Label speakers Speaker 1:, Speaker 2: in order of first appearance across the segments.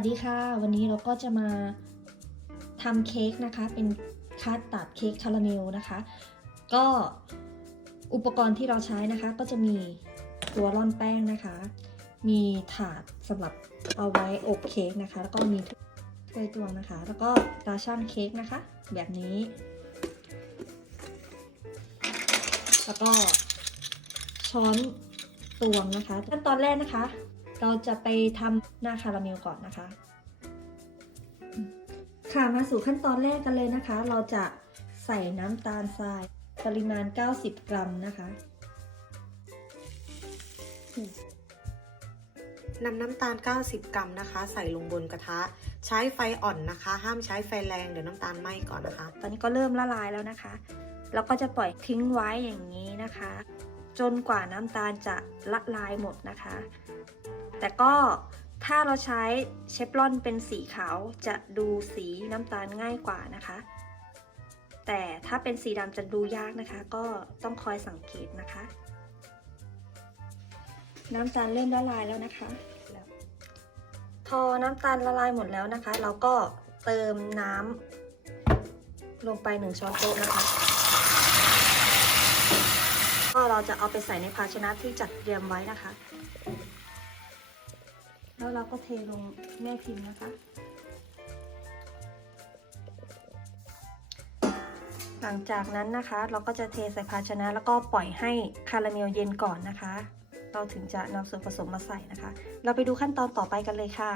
Speaker 1: วัสดีค่ะ วันนี้เราก็จะมาทำเค้กนะคะ เป็นคัสตัดเค้กคาราเมลนะคะ ก็อุปกรณ์ที่เราใช้นะคะ ก็จะมีตัวร่อนแป้งนะคะ มีถาดสำหรับเอาไว้อบเค้กนะคะ แล้วก็มีถ้วยตวงนะคะ แล้วก็ตาช่างเค้กนะคะ แบบนี้ แล้วก็ช้อนตวงนะคะขั้นตอนแรกนะคะ เราจะไปทำหน้าคาราเมลก่อนนะคะ ค่ะมาสู่ขั้นตอนแรกกันเลยนะคะ เราจะใส่น้ำตาลทรายปริมาณ 90 กรัมนะคะ
Speaker 2: นำน้ำตาล 90 กรัมนะคะ ใส่ลงบนกระทะ ใช้ไฟอ่อนนะคะ ห้ามใช้ไฟแรงเดี๋ยวน้ำตาลไหม้ก่อนนะคะ
Speaker 1: ตอนนี้ก็เริ่มละลายแล้วนะคะเราก็จะปล่อยทิ้งไว้อย่างนี้นะคะ จนกว่าน้ำตาลจะละลายหมดนะคะ แต่ก็ถ้าเราใช้เชฟรอนเป็นสีขาวจะดูสีน้ำตาลง่ายกว่านะคะ แต่ถ้าเป็นสีดำจะดูยากนะคะ ก็ต้องคอยสังเกตนะคะ น้ำตาลเริ่มละลายแล้วนะคะ พอน้ำตาลละลายหมดแล้วนะคะ เราก็เติมน้ำลงไปหนึ่งช้อนโต๊ะนะคะ ก็เราจะเอาไปใส่ในภาชนะที่จัดเตรียมไว้นะคะ แล้วเราก็เทลงแม่พิมพ์นะคะ หลังจากนั้นนะคะ เราก็จะเทใส่ภาชนะแล้วก็ปล่อยให้คาราเมลเย็นก่อนนะคะ เราถึงจะนำส่วนผสมมาใส่นะคะ เราไปดูขั้นตอนต่อไปกันเลยค่ะ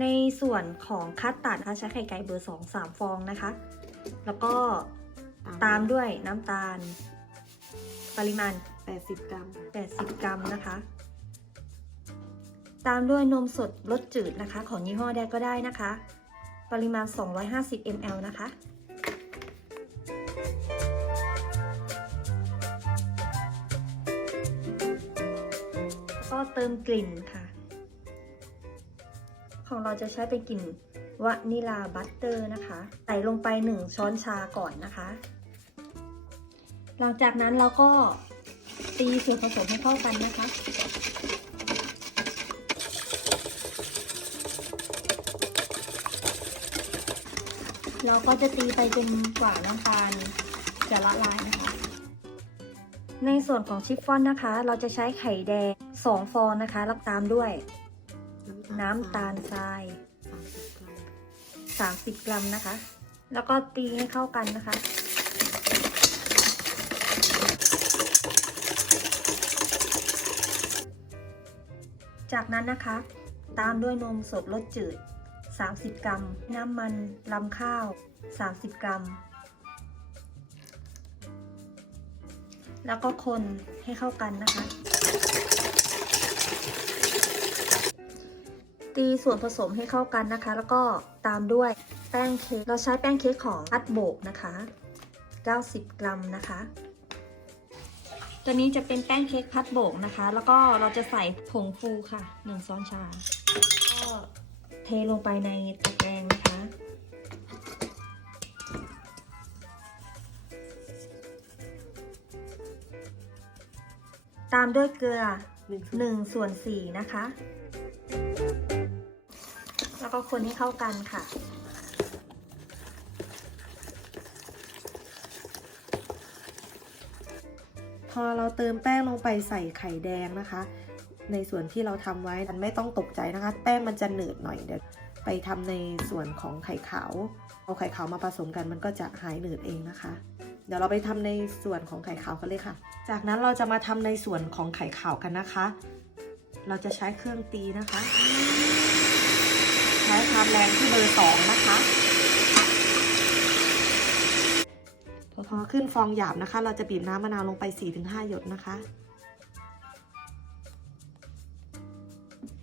Speaker 1: ในส่วนของคัตตาร์ดนะคะใช้ไข่ไก่เบอร์ 2 3 ฟองนะคะ แล้วก็ตามด้วยน้ำตาล ปริมาณ
Speaker 2: 80 กรัม
Speaker 1: 80 กรัมนะคะ ตามด้วยนมสดรสจืดนะคะ ของยี่ห้อใดก็ได้นะคะ ปริมาณ 250 ml นะคะแล้วก็เติมกลิ่นค่ะ ของเราจะใช้เป็นกลิ่นวานิลาบัตเตอร์นะคะ ใส่ลงไป 1 ช้อนชาก่อนนะคะ หลังจากนั้นเราก็ตีส่วนผสมให้เข้ากันนะคะ เราก็จะตีไปจนกว่าน้ำตาลจะละลายนะคะ ในส่วนของชิฟฟ่อนนะคะ เราจะใช้ไข่แดง 2 ฟองนะคะแล้วตามด้วย น้ำตาลทราย
Speaker 2: 30 กรัม
Speaker 1: 30กรัมนะคะ แล้วก็ตีให้เข้ากันนะคะ จากนั้นนะคะ ตามด้วยนมสดรสจืด 30 กรัม น้ำมันลำข้าว 30 กรัม แล้วก็คนให้เข้ากันนะคะ ตีส่วนผสมให้เข้ากันนะคะ แล้วก็ตามด้วยแป้งเค้ก เราใช้แป้งเค้กของอัดโบกนะคะ 90 กรัมนะคะ ตัวนี้จะเป็นแป้งเค้กพัดโบกนะคะ แล้วก็เราจะใส่ผงฟูค่ะ1ช้อนชา ก็เทลงไปในตะแกรงนะคะ ตามด้วยเกลือ
Speaker 2: 1
Speaker 1: 1ส่วน4นะคะ แล้วก็คนให้เข้ากันค่ะ
Speaker 2: พอเราเติมแป้งลงไปใส่ไข่แดงนะคะ ในส่วนที่เราทำไว้มันไม่ต้องตกใจนะคะ แป้งมันจะหนืดหน่อยเดี๋ยวไปทำในส่วนของไข่ขาวเอาไข่ขาวมาผสมกันมันก็จะหายหนืดเองนะคะ เดี๋ยวเราไปทำในส่วนของไข่ขาวกันเลยค่ะ จากนั้นเราจะมาทำในส่วนของไข่ขาวกันนะคะ เราจะใช้เครื่องตีนะคะ ใช้ความแรงที่เบอร์สองนะคะ พอขึ้นฟองหยาบนะคะ เราจะบีบน้ำมะนาวลงไป 4-5 หยดนะคะ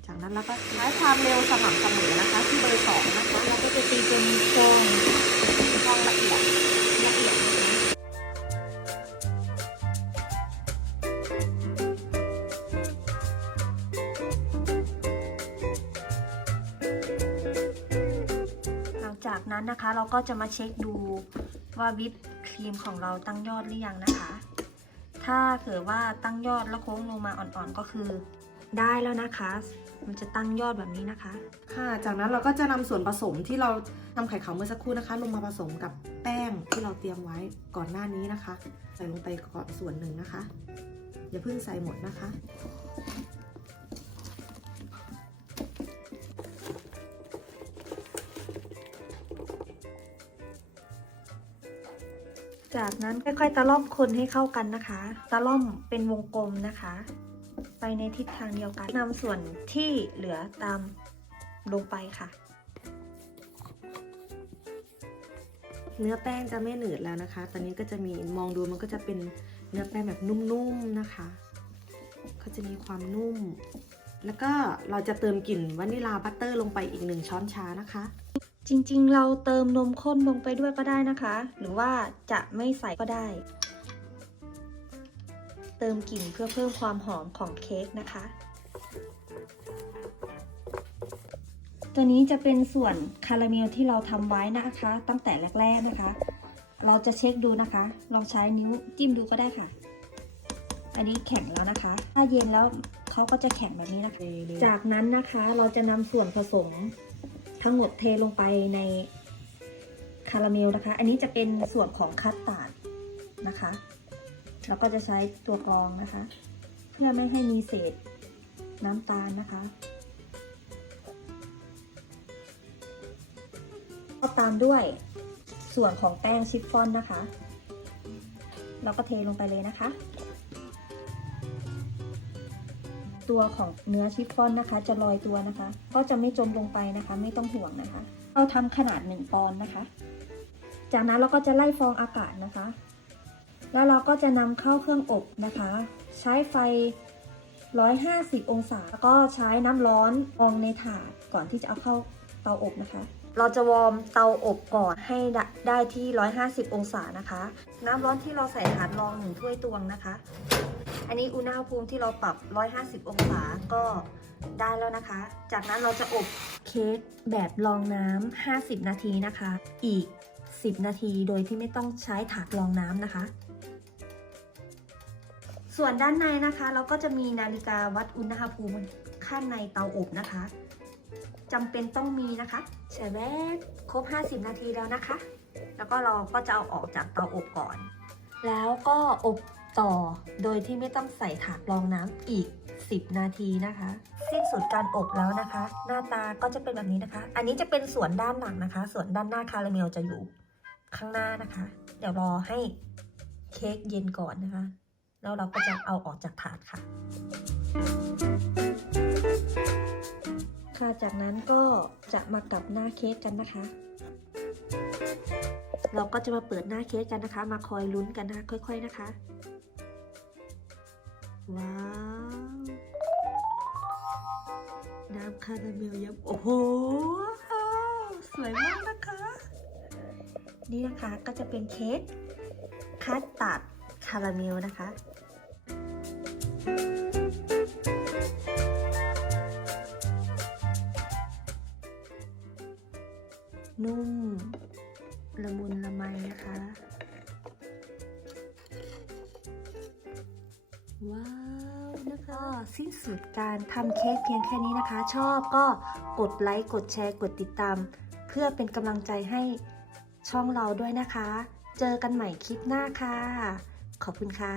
Speaker 2: จากนั้นเราก็ใช้ความเร็วสม่ำเสมอนะคะ ที่เบอร์สองนะคะ
Speaker 1: เราก็จะตีจนฟอง
Speaker 2: ฟองละเอียด
Speaker 1: ละเอียดนะคะหลังจากนั้นนะคะเราก็จะมาเช็คดูว่าวิป ครีมของเราตั้งยอดหรือยังนะคะ ถ้าเกิดว่าตั้งยอดแล้วโค้งลงมาอ่อนๆก็คือ ได้แล้วนะคะ มันจะตั้งยอดแบบนี้นะคะ
Speaker 2: ค่ะ จากนั้นเราก็จะนำส่วนผสมที่เราทำไข่ขาวเมื่อสักครู่นะคะ ลงมาผสมกับแป้งที่เราเตรียมไว้ก่อนหน้านี้นะคะ ใส่ลงไปก่อนส่วนหนึ่งนะคะ อย่าเพิ่งใส่หมดนะคะ
Speaker 1: จากนั้นค่อยๆตะล่อมคนให้เข้ากันนะคะ ตะล่อมเป็นวงกลมนะคะ ไปในทิศทางเดียวกันนำส่วนที่เหลือตามลงไปค่ะ
Speaker 2: เนื้อแป้งจะไม่หนืดแล้วนะคะ ตอนนี้ก็จะมีมองดูมันก็จะเป็นเนื้อแป้งแบบนุ่มๆนะคะเขาจะมีความนุ่ม แล้วก็เราจะเติมกลิ่นวานิลาบัตเตอร์ลงไปอีกหนึ่งช้อนชานะคะ
Speaker 1: จริงๆ เราเติมนมข้นลงไปด้วยก็ได้นะคะ หรือว่าจะไม่ใส่ก็ได้ เติมกลิ่นเพื่อเพิ่มความหอมของเค้กนะคะ ตัวนี้จะเป็นส่วนคาราเมลที่เราทำไว้นะคะ ตั้งแต่แรกๆนะคะ เราจะเช็คดูนะคะ ลองใช้นิ้วจิ้มดูก็ได้ค่ะ อันนี้แข็งแล้วนะคะ ถ้าเย็นแล้วเขาก็จะแข็งแบบนี้นะคะ จากนั้นนะคะเราจะนำส่วนผสม ทั้งหมดเทลงไปในคาราเมลนะคะ อันนี้จะเป็นส่วนของคัสตาร์ดนะคะ แล้วก็จะใช้ตัวกรองนะคะ เพื่อไม่ให้มีเศษน้ำตาลนะคะก็ตามด้วยส่วนของแป้งชิฟฟ่อนนะคะ เราก็เทลงไปเลยนะคะ ตัวของเนื้อชิฟฟ่อนนะคะ จะลอยตัวนะคะ ก็จะไม่จมลงไปนะคะ ไม่ต้องห่วงนะคะ เราทำขนาด 1 ปอนด์นะคะ จากนั้นเราก็จะไล่ฟองอากาศนะคะ แล้วเราก็จะนำเข้าเครื่องอบนะคะ ใช้ไฟ 150 องศาแล้วก็ใช้น้ำร้อนกรองในถาดก่อนที่จะเอาเข้าเตาอบนะคะ เราจะวอร์มเตาอบก่อนให้ได้ได้ที่ 150 องศานะคะ น้ำร้อนที่เราใส่ถาดรองหนึ่งถ้วยตวงนะคะ อันนี้อุณหภูมิที่เราปรับ 150 องศาก็ได้แล้วนะคะ จากนั้นเราจะอบเค้กแบบรองน้ำ50 นาทีนะคะ อีก 10 นาทีโดยที่ไม่ต้องใช้ถาดรองน้ำนะคะ ส่วนด้านในนะคะ เราก็จะมีนาฬิกาวัดอุณหภูมิข้างในเตาอบนะคะจำเป็นต้องมีนะคะใช่แม่ครบ 50 นาทีแล้วนะคะ แล้วก็เราก็จะเอาออกจากเตาอบก่อน แล้วก็อบ ต่อโดยที่ไม่ต้องใส่ถาดรองน้ำอีก 10 นาทีนะคะ สิ้นสุดการอบแล้วนะคะ หน้าตาก็จะเป็นแบบนี้นะคะ อันนี้จะเป็นส่วนด้านหลังนะคะ ส่วนด้านหน้าคาราเมลจะอยู่ข้างหน้านะคะ เดี๋ยวรอให้เค้กเย็นก่อนนะคะ แล้วเราก็จะเอาออกจากถาดค่ะ ค่ะจากนั้นก็จะมากับหน้าเค้กกันนะคะ เราก็จะมาเปิดหน้าเค้กกันนะคะ มาคอยลุ้นกันนะคะ ค่อย ๆนะคะ ว้าว น้ำคาราเมลยับโอ้โห สวยมากนะคะ นี่นะคะก็จะเป็นเค้กคัสตาร์ดคาราเมลนะคะนุ่มละมุนละไมนะคะ ว้าวนะคะสิ้นสุดการทำเค้กเพียงแค่นี้นะคะ ชอบก็กดไลค์กดแชร์กดติดตาม เพื่อเป็นกำลังใจให้ช่องเราด้วยนะคะ เจอกันใหม่คลิปหน้าค่ะ ขอบคุณค่ะ